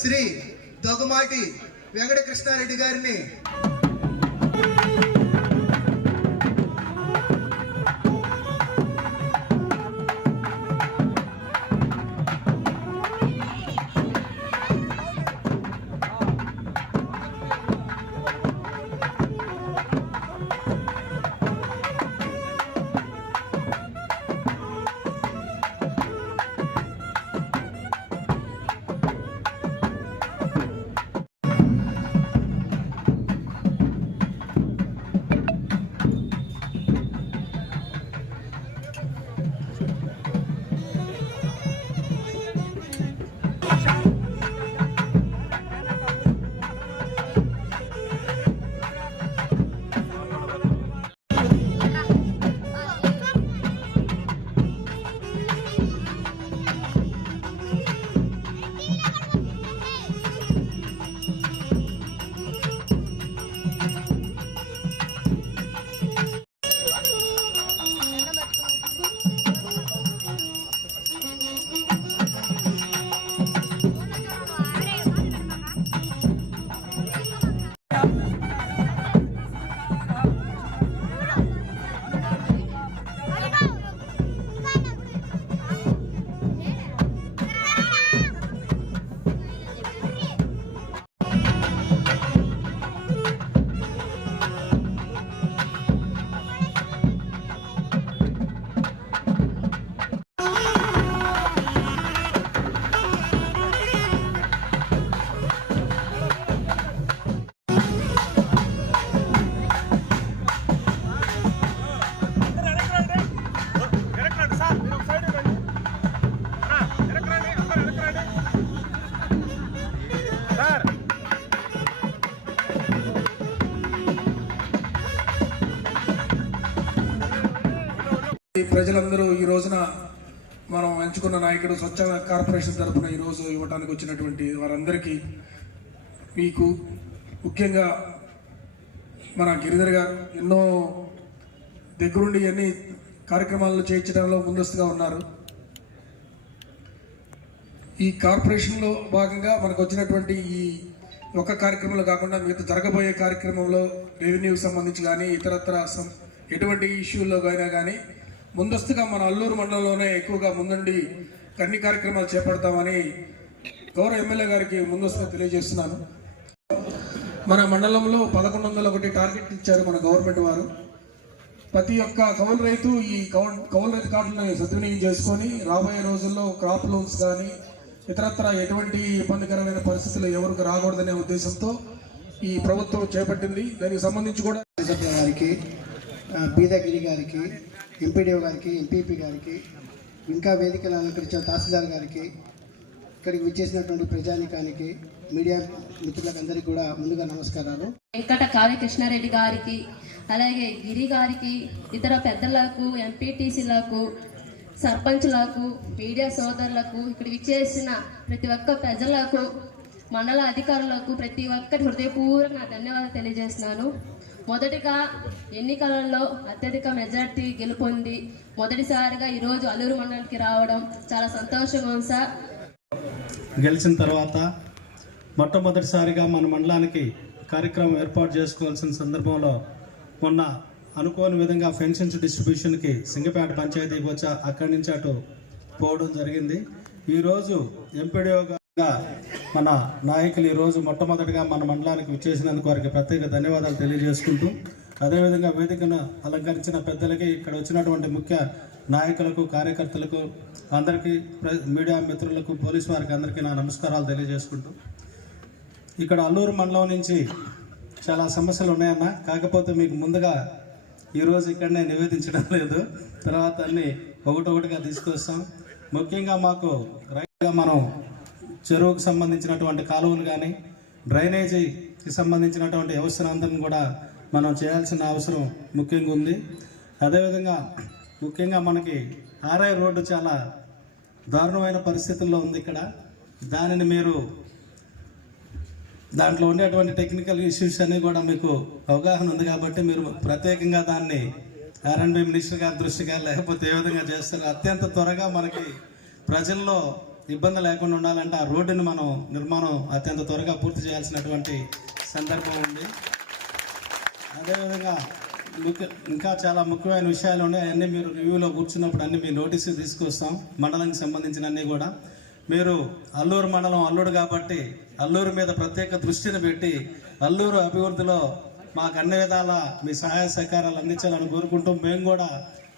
శ్రీ దొగమాటి వెంకటకృష్ణారెడ్డి గారిని ప్రజలందరూ ఈ రోజున మనం ఎంచుకున్న నాయకుడు స్వచ్ఛ కార్పొరేషన్ తరఫున ఈ రోజు ఇవ్వడానికి వచ్చినటువంటి వారందరికీ మీకు ముఖ్యంగా మన గిరిధర్ గారు ఎన్నో దగ్గరుండి అన్ని కార్యక్రమాలను చేయించడంలో ముందస్తుగా ఉన్నారు. ఈ కార్పొరేషన్లో భాగంగా మనకు వచ్చినటువంటి ఈ ఒక కార్యక్రమంలో కాకుండా మిగతా జరగబోయే కార్యక్రమంలో రెవెన్యూకి సంబంధించి కానీ ఇతరత్ర సం- ఎటువంటి ఇష్యూల్లో అయినా కానీ ముందస్తుగా మన అల్లూరు మండలంలోనే ఎక్కువగా ముందుండి అన్ని కార్యక్రమాలు చేపడతామని గౌరవ ఎమ్మెల్యే గారికి ముందస్తుగా తెలియజేస్తున్నాను. మన మండలంలో పదకొండు వందల ఒకటి టార్గెట్ ఇచ్చారు మన గవర్నమెంట్ వారు. ప్రతి ఒక్క కౌలు రైతు ఈ కౌ కౌలు రైతు కార్డులను సద్వినియోగం చేసుకొని రాబోయే రోజుల్లో క్రాప్ లోన్స్ కానీ ఇతరత్ర ఎటువంటి ఇబ్బందికరమైన పరిస్థితులు ఎవరికి రాకూడదనే ఉద్దేశంతో ఈ ప్రభుత్వం చేపట్టింది. దానికి సంబంధించి కూడా గారికి బీదగిరి గారికి ఎంపీడీఓ గారికి ఎంపీపీ గారికి ఇంకా వేదికలు అలంకరించిన తహసీల్దార్ గారికి ఇక్కడికి విచ్చేసినటువంటి ప్రజానికానికి మీడియా మిత్రులకు అందరికీ కూడా ముందుగా నమస్కారాలు. వెంకట కావ్య కృష్ణారెడ్డి గారికి అలాగే గిరి గారికి ఇతర పెద్దలకు ఎంపీటీసీలకు సర్పంచులకు మీడియా సోదరులకు ఇక్కడ విచ్చేసిన ప్రతి ఒక్క ప్రజలకు మండల అధికారులకు ప్రతి ఒక్కరి హృదయపూర్వక నా ధన్యవాదాలు తెలియజేస్తున్నాను. మొదటిగా ఎన్నికలలో అత్యధిక మెజార్టీ గెలుపొంది మొదటిసారిగా ఈరోజు అల్లూరు మండలానికి రావడం చాలా సంతోషంగా ఉంది సార్. గెలిచిన తర్వాత మొట్టమొదటిసారిగా మన మండలానికి కార్యక్రమం ఏర్పాటు చేసుకోవాల్సిన సందర్భంలో మొన్న అనుకోని విధంగా పెన్షన్స్ డిస్ట్రిబ్యూషన్కి సింగపేట పంచాయతీకి వచ్చి అక్కడి నుంచి అటు పోవడం జరిగింది. ఈరోజు ఎంపీడీఓగా మన నాయకులు ఈరోజు మొట్టమొదటిగా మన మండలానికి విచ్చేసినందుకు వారికి ప్రత్యేక ధన్యవాదాలు తెలియజేసుకుంటూ అదేవిధంగా వేదికను అలంకరించిన పెద్దలకి ఇక్కడ వచ్చినటువంటి ముఖ్య నాయకులకు కార్యకర్తలకు అందరికీ మీడియా మిత్రులకు పోలీస్ వారికి అందరికీ నా నమస్కారాలు తెలియజేసుకుంటూ. ఇక్కడ అల్లూరు మండలం నుంచి చాలా సమస్యలు ఉన్నాయన్న కాకపోతే మీకు ముందుగా ఈరోజు ఇక్కడనే నివేదించడం లేదు. తర్వాత అన్ని ఒకటొకటిగా తీసుకొస్తాం. ముఖ్యంగా మాకు రైతుగా మనం చెరువుకు సంబంధించినటువంటి కాలువలు కానీ డ్రైనేజీకి సంబంధించినటువంటి వ్యవస్థనందరిని కూడా మనం చేయాల్సిన అవసరం ముఖ్యంగా ఉంది. అదేవిధంగా ముఖ్యంగా మనకి ఆర్ఐ రోడ్డు చాలా దారుణమైన పరిస్థితుల్లో ఉంది ఇక్కడ. దానిని మీరు దాంట్లో ఉండేటువంటి టెక్నికల్ ఇష్యూస్ అన్నీ కూడా మీకు అవగాహన ఉంది కాబట్టి మీరు ప్రత్యేకంగా దాన్ని ఆర్ఎండ్బి మినిస్టర్ గారి దృష్టిగా లేకపోతే ఏ విధంగా చేస్తారు అత్యంత త్వరగా మనకి ప్రజల్లో ఇబ్బంది లేకుండా ఉండాలంటే ఆ రోడ్డుని మనం నిర్మాణం అత్యంత త్వరగా పూర్తి చేయాల్సినటువంటి సందర్భం ఉంది. అదేవిధంగా ముఖ్య ఇంకా చాలా ముఖ్యమైన విషయాలు ఉన్నాయి. అన్నీ మీరు రివ్యూలో కూర్చున్నప్పుడు అన్ని మీ నోటీసు తీసుకొస్తాం. మండలానికి సంబంధించిన అన్నీ కూడా. మీరు అల్లూరు మండలం అల్లుడు కాబట్టి అల్లూరు మీద ప్రత్యేక దృష్టిని పెట్టి అల్లూరు అభివృద్ధిలో మాకు అన్ని విధాల మీ సహాయ సహకారాలు అందించాలని కోరుకుంటూ మేము కూడా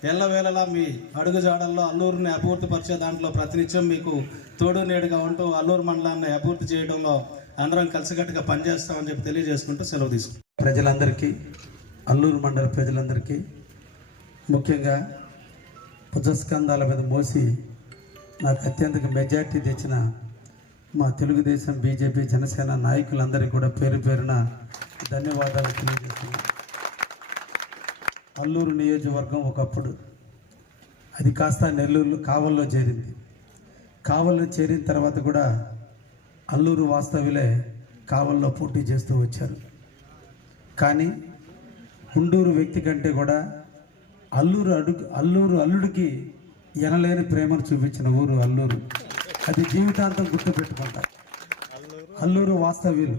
ఎల్లవేళలా మీ అడుగుజాడల్లో అల్లూరుని అభివృద్ధి పరిచే దాంట్లో ప్రతినిత్యం మీకు తోడు నేడుగా ఉంటూ అల్లూరు మండలాన్ని అభివృద్ధి చేయడంలో అందరం కలిసికట్టుగా పనిచేస్తామని చెప్పి తెలియజేసుకుంటూ సెలవు తీసుకుంటాం ప్రజలందరికీ అల్లూరు మండల ప్రజలందరికీ ముఖ్యంగా భుజస్కంధాల మీద మోసి నాకు అత్యంత మెజార్టీ తెచ్చిన మా తెలుగుదేశం బీజేపీ జనసేన నాయకులందరికీ కూడా పేరు పేరున ధన్యవాదాలు తెలియజేస్తున్నాను. అల్లూరు నియోజకవర్గం ఒకప్పుడు. అది కాస్త నెల్లూరు కావల్లో చేరింది. కావల్లో చేరిన తర్వాత కూడా అల్లూరు వాస్తవ్యులే కావల్లో పోటీ చేస్తూ వచ్చారు. కానీ ఉండూరు వ్యక్తి కంటే కూడా అల్లూరు అడుగు అల్లూరు అల్లుడికి ఎనలేని ప్రేమను చూపించిన ఊరు అల్లూరు. అది జీవితాంతం గుర్తుపెట్టుకుంటారు అల్లూరు వాస్తవ్యులు.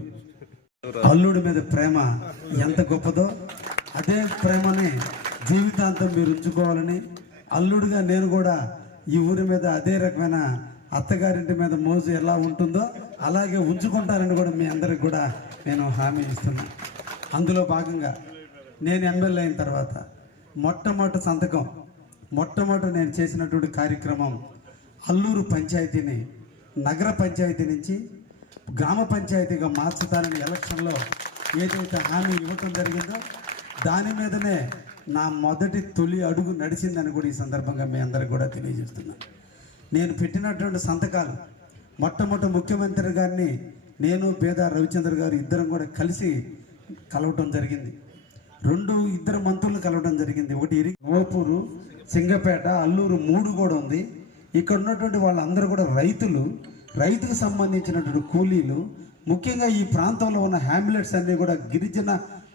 అల్లుడి మీద ప్రేమ ఎంత గొప్పదో అదే ప్రేమని జీవితాంతం మీరు ఉంచుకోవాలని అల్లుడిగా నేను కూడా ఈ ఊరి మీద అదే రకమైన అత్తగారింటి మీద మోజు ఎలా ఉంటుందో అలాగే ఉంచుకుంటానని కూడా మీ అందరికి కూడా నేను హామీ ఇస్తున్నాను అందులో భాగంగా నేను ఎమ్మెల్యే అయిన తర్వాత మొట్టమొదటి సంతకం మొట్టమొదటి నేను చేసినటువంటి కార్యక్రమం అల్లూరు పంచాయతీని నగర పంచాయతీ నుంచి గ్రామ పంచాయతీగా మార్చుతానని ఎలక్షన్లో ఏదైతే హామీ ఇవ్వటం జరిగిందో దాని మీదనే నా మొదటి తొలి అడుగు నడిచిందని కూడా ఈ సందర్భంగా మీ అందరికి కూడా తెలియజేస్తున్నాను నేను పెట్టినటువంటి సంతకాలు మొట్టమొదటి ముఖ్యమంత్రి గారిని నేను పేద రవిచంద్ర గారు ఇద్దరం కూడా కలిసి కలవటం జరిగింది. రెండు ఇద్దరు మంత్రులు కలవడం జరిగింది. ఒకటి ఇరి ఓపూరు సింగపేట అల్లూరు మూడు కూడా ఉంది. ఇక్కడ ఉన్నటువంటి వాళ్ళందరూ కూడా రైతులు. రైతుకు సంబంధించినటువంటి కూలీలు. ముఖ్యంగా ఈ ప్రాంతంలో ఉన్న హ్యామ్లెట్స్ అన్నీ కూడా గిరిజన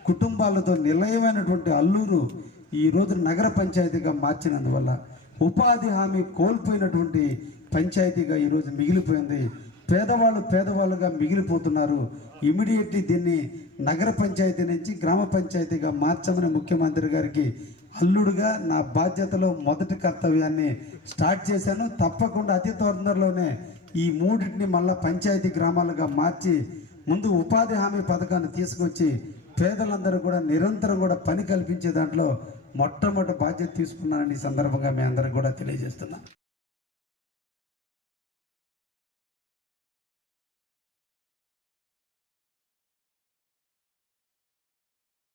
కుటుంబాలతో నిలయమైనటువంటి అల్లూరు ఈ రోజు నగర పంచాయతీగా మార్చినందువల్ల ఉపాధి హామీ కోల్పోయినటువంటి పంచాయతీగా ఈరోజు మిగిలిపోయింది. పేదవాళ్ళు పేదవాళ్ళుగా మిగిలిపోతున్నారు. ఇమీడియట్లీ దీన్ని నగర పంచాయతీ నుంచి గ్రామ పంచాయతీగా మార్చమని ముఖ్యమంత్రి గారికి అల్లుడుగా నా బాధ్యతలో మొదటి కర్తవ్యాన్ని స్టార్ట్ చేశాను. తప్పకుండా అతి తొందరలోనే ఈ మూడింటిని మళ్ళా పంచాయతీ గ్రామాలుగా మార్చి ముందు ఉపాధి హామీ పథకాన్ని తీసుకొచ్చి పేదలందరూ కూడా నిరంతరం కూడా పని కల్పించే దాంట్లో మొట్టమొదటి బాధ్యత తీసుకున్నానని ఈ సందర్భంగా మీ అందరికి కూడా తెలియజేస్తున్నాను